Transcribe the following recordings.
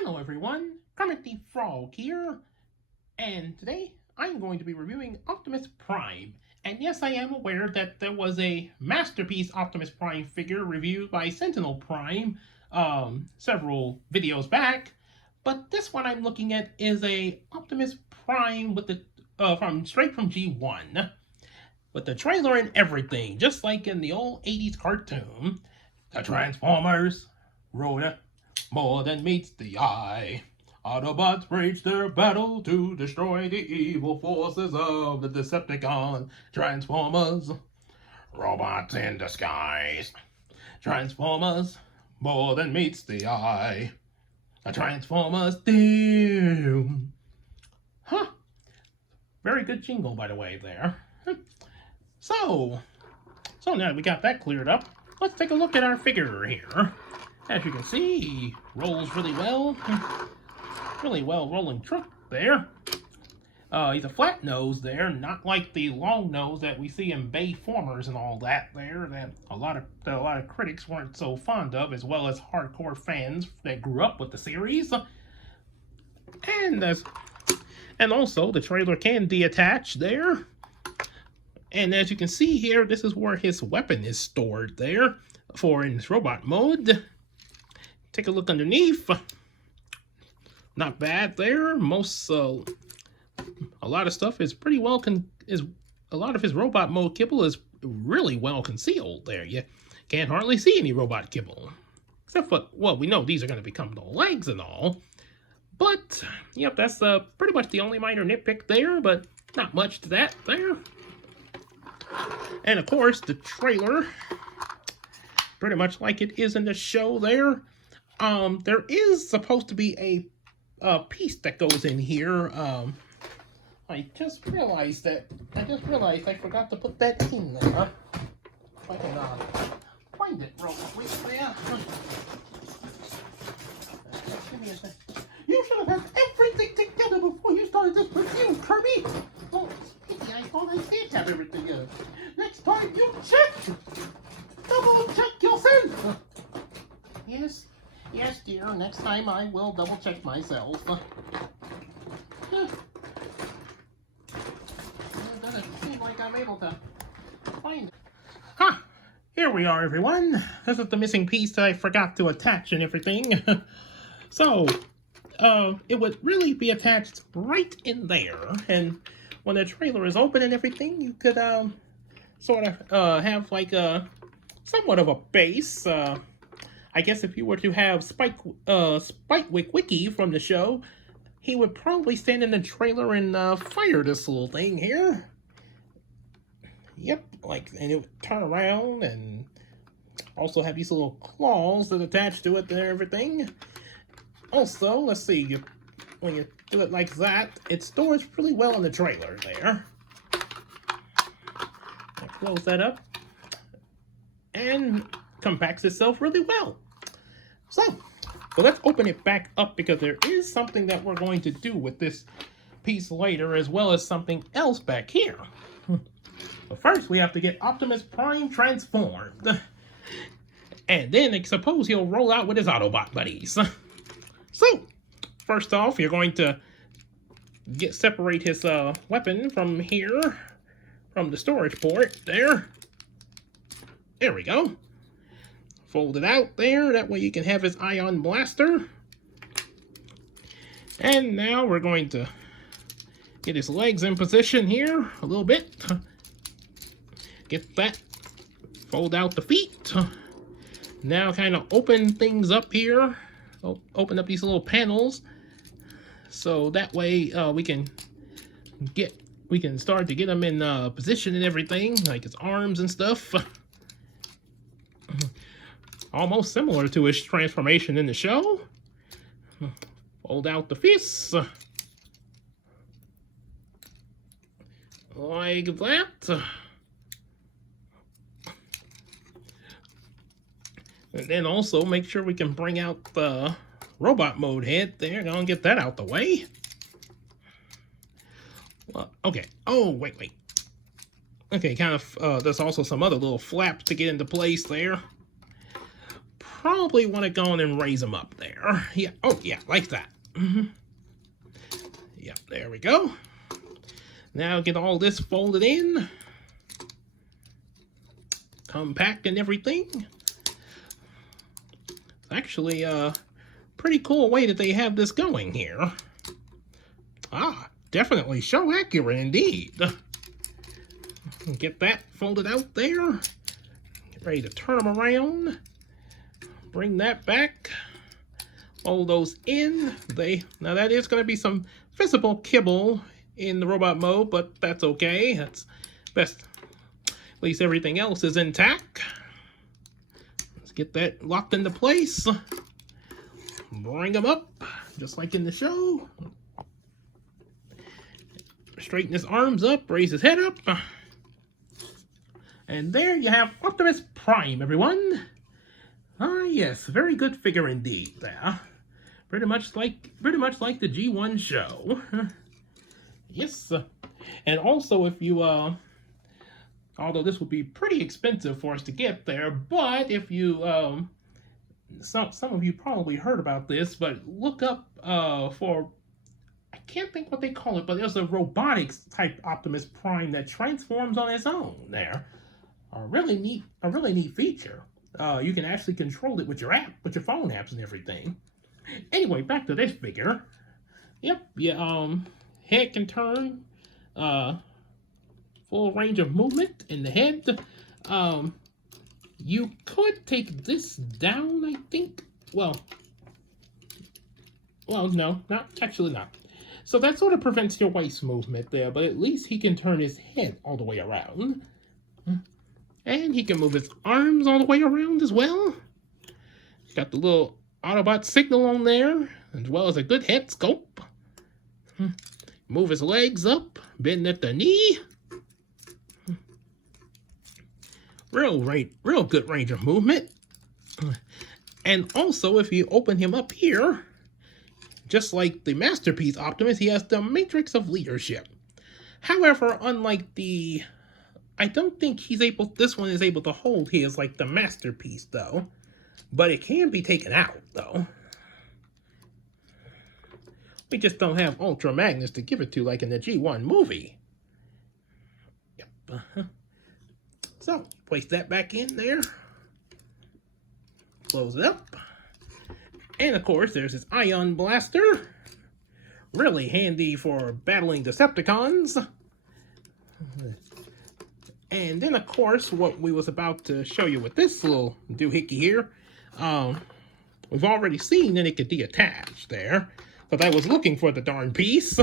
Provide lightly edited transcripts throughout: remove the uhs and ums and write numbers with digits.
Hello everyone, Kermit the Frog here, and today I'm going to be reviewing Optimus Prime. And yes, I am aware that there was a Masterpiece Optimus Prime figure reviewed by Sentinel Prime several videos back, but this one I'm looking at is a Optimus Prime with the straight from G1, with the trailer and everything, just like in the old 80s cartoon. The Transformers, Rhoda, more than meets the eye. Autobots wage their battle to destroy the evil forces of the Decepticon. Transformers, robots in disguise. Transformers, more than meets the eye. A Transformers theme. Huh. Very good jingle, by the way, there. So now we got that cleared up, let's take a look at our figure here. As you can see, he rolls really well. Really well rolling truck there. He's a flat nose there, not like the long nose that we see in Bayformers and all that there, that a lot of critics weren't so fond of, as well as hardcore fans that grew up with the series. And also the trailer can deattach there. And as you can see here, this is where his weapon is stored there for in his robot mode. Take a look underneath. Not bad there. A lot of stuff is pretty well a lot of his robot mode kibble is really well concealed there. You can't hardly see any robot kibble. Except for, well, we know these are going to become the legs and all. But, yep, that's pretty much the only minor nitpick there, but not much to that there. And of course, the trailer, pretty much like it is in the show there. There is supposed to be a piece that goes in here. I just realized I forgot to put that in there. If I can find it real quick there. Give me a second. You should have had everything together before you started this review, Kirby. Oh, I thought I did have everything together. Next time you check! Double check yourself! Yes, dear. Next time I will double check myself. It doesn't seem like I'm able to find it. Ha! Here we are, everyone. This is the missing piece that I forgot to attach and everything. So, it would really be attached right in there. And when the trailer is open and everything, you could sort of have like somewhat of a base. I guess if you were to have Spikewick Wiki from the show, he would probably stand in the trailer and fire this little thing here. Yep, and it would turn around and also have these little claws that attach to it and everything. Also, let's see, when you do it like that, it stores really well in the trailer there. I'll close that up. And compacts itself really well. So let's open it back up, because there is something that we're going to do with this piece later, as well as something else back here. But first, we have to get Optimus Prime transformed. And then I suppose he'll roll out with his Autobot buddies. So, first off, you're going to separate his weapon from here, from the storage port there. There we go. Fold it out there, that way you can have his ion blaster. And now we're going to get his legs in position here a little bit. Get that. Fold out the feet. Now kind of open things up here. Open up these little panels, so that way we can start to get them in position and everything, like his arms and stuff. Almost similar to his transformation in the show. Fold out the fists like that. And then also make sure we can bring out the robot mode head there. Gonna get that out the way. Well, okay. Oh, wait. Okay, kind of, there's also some other little flaps to get into place there. probably want to go on and raise them up there. Yeah, oh yeah, like that. Yep, there we go. Now get all this folded in. Compact and everything. It's actually a pretty cool way that they have this going here. Ah, definitely show accurate indeed. Get that folded out there. Get ready to turn them around. Bring that back. Fold those in. Now that is going to be some visible kibble in the robot mode, but that's okay. That's best. At least everything else is intact. Let's get that locked into place. Bring them up, just like in the show. Straighten his arms up, raise his head up. And there you have Optimus Prime, everyone. Ah, yes, very good figure indeed there. Pretty much like the G1 show. Yes. And also, if you although this would be pretty expensive for us to get there, but if you some of you probably heard about this, but look up for, I can't think what they call it, but there's a robotics type Optimus Prime that transforms on its own there. A really neat feature. You can actually control it with your app, with your phone apps and everything. Anyway, back to this figure. Yep, yeah, head can turn, full range of movement in the head. You could take this down, I think. Well, no, actually not. So that sort of prevents your waist movement there, but at least he can turn his head all the way around. And he can move his arms all the way around as well. Got the little Autobot signal on there, as well as a good head scope. Move his legs up, bend at the knee. Real good range of movement. And also, if you open him up here, just like the Masterpiece Optimus, he has the Matrix of Leadership. However, unlike the... I don't think this one is able to hold his like the Masterpiece, though. But it can be taken out, though. We just don't have Ultra Magnus to give it to like in the G1 movie. Yep. So, place that back in there. Close it up. And of course, there's his Ion Blaster. Really handy for battling Decepticons. And then, of course, what we was about to show you with this little doohickey here, we've already seen that it could deattach there, but I was looking for the darn piece.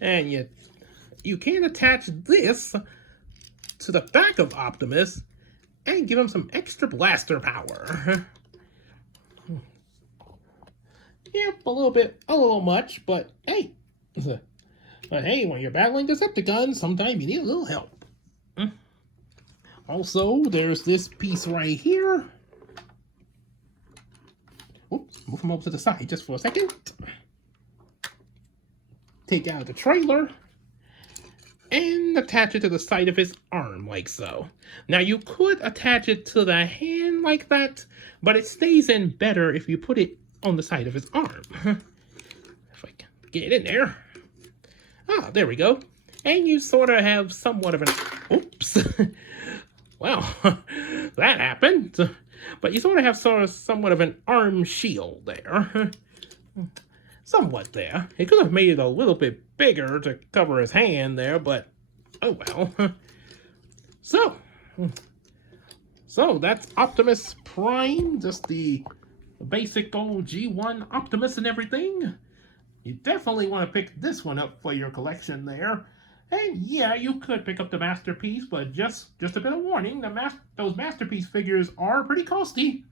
And you can attach this to the back of Optimus and give him some extra blaster power. Yep, a little much, but hey. But hey, when you're battling Decepticons, sometimes you need a little help. Also, there's this piece right here. Oops, move him over to the side just for a second. Take out the trailer and attach it to the side of his arm like so. Now you could attach it to the hand like that, but it stays in better if you put it on the side of his arm. If I can get it in there. Ah, there we go. And you sort of have somewhat of an... Oops. Well, that happened. But you sort of have somewhat of an arm shield there. Somewhat there. It could have made it a little bit bigger to cover his hand there, but oh well. So that's Optimus Prime, just the basic old G1 Optimus and everything. You definitely want to pick this one up for your collection there. And yeah, you could pick up the Masterpiece, but just a bit of warning, those Masterpiece figures are pretty costly.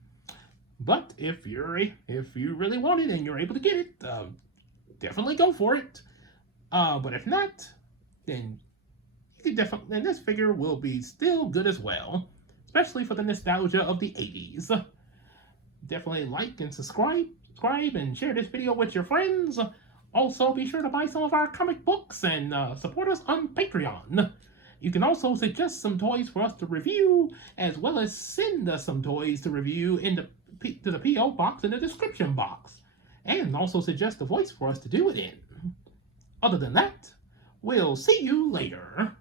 But if you really want it and you're able to get it, definitely go for it. But if not, then you can and this figure will be still good as well, especially for the nostalgia of the 80s. Definitely like and subscribe and share this video with your friends. Also, be sure to buy some of our comic books and support us on Patreon. You can also suggest some toys for us to review, as well as send us some toys to review to the P.O. box in the description box, and also suggest a voice for us to do it in. Other than that, we'll see you later.